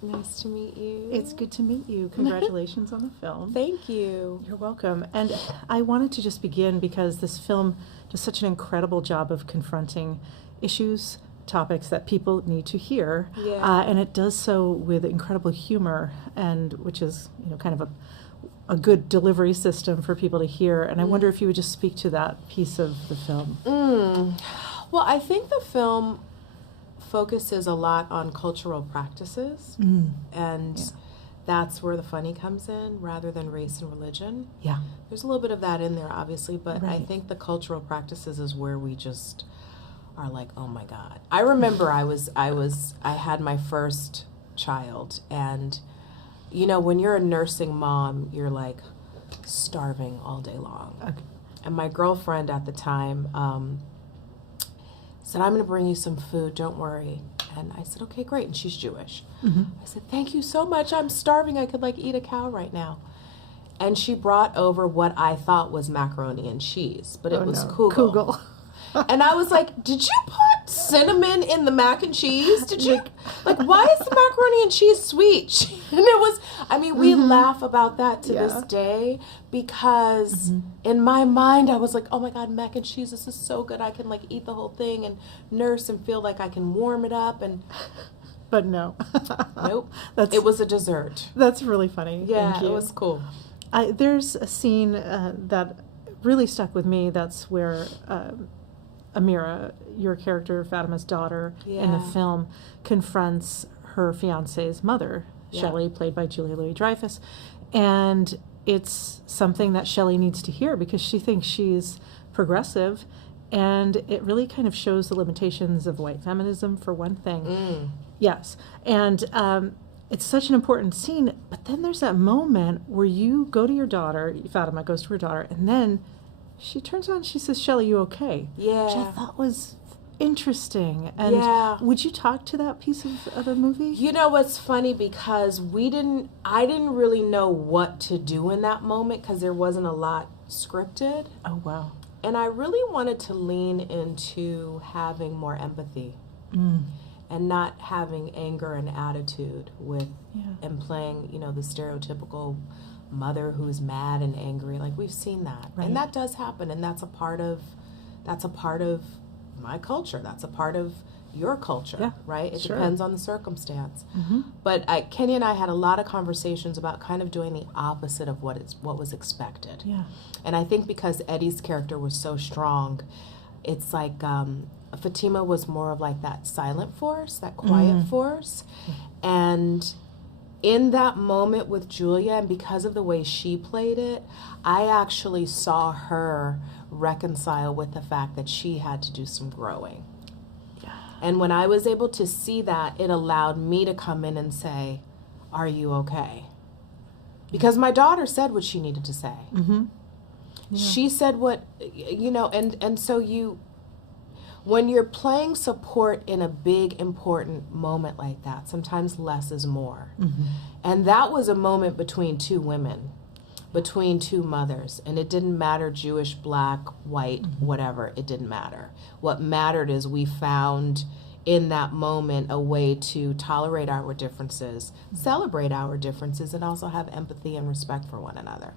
Nice to meet you. It's good to meet you. Congratulations on the film. Thank you. You're welcome. And I wanted to just begin because this film does such an incredible job of confronting issues, topics that people need to hear. Yeah. And it does so with incredible humor, and which is, kind of a good delivery system for people to hear. And I wonder if you would just speak to that piece of the film. Well, I think the film focuses a lot on cultural practices, and that's where the funny comes in rather than race and religion. Yeah. There's a little bit of that in there, obviously, but I Right. think the cultural practices is where we just are like, oh my God. I remember I had my first child, and when you're a nursing mom, you're like starving all day long. Okay. And my girlfriend at the time said, I'm going to bring you some food, don't worry. And I said, okay, great. And she's Jewish. I said, thank you so much. I'm starving. I could eat a cow right now. And she brought over what I thought was macaroni and cheese, but it was kugel. And I was like, did you put cinnamon in the mac and cheese? Did you? Why is the macaroni and cheese sweet? And it was, we laugh about that to this day because in my mind I was like, oh my God, mac and cheese, this is so good. I can eat the whole thing and nurse and feel like I can warm it up. But no. Nope. It was a dessert. That's really funny. Yeah, Thank you. It was cool. There's a scene that really stuck with me. That's where Amira, your character, Fatima's daughter, in the film, confronts her fiance's mother, Shelley, played by Julia Louis-Dreyfus. And it's something that Shelley needs to hear because she thinks she's progressive. And it really kind of shows the limitations of white feminism, for one thing. Yes. And it's such an important scene. But then there's that moment where you go to your daughter, Fatima goes to her daughter, and then she turns around and she says, Shelley, you okay? Yeah. Which I thought was interesting. And would you talk to that piece of the movie? What's funny, because I didn't really know what to do in that moment because there wasn't a lot scripted. Oh, wow. And I really wanted to lean into having more empathy and not having anger and attitude with and playing, the stereotypical mother who's mad and angry. We've seen that. Right. And that does happen, and that's a part of my culture. That's a part of your culture, right? It depends on the circumstance. But Kenya and I had a lot of conversations about kind of doing the opposite of what was expected. Yeah. And I think because Eddie's character was so strong, it's like Fatima was more of that silent force, that quiet force. And in that moment with Julia, and because of the way she played it, I actually saw her reconcile with the fact that she had to do some growing. Yeah. And when I was able to see that, it allowed me to come in and say, are you okay? Because my daughter said what she needed to say. She said what, and so when you're playing support in a big, important moment like that, sometimes less is more. And that was a moment between two women, between two mothers. And it didn't matter Jewish, black, white, whatever. It didn't matter. What mattered is we found in that moment a way to tolerate our differences, celebrate our differences, and also have empathy and respect for one another.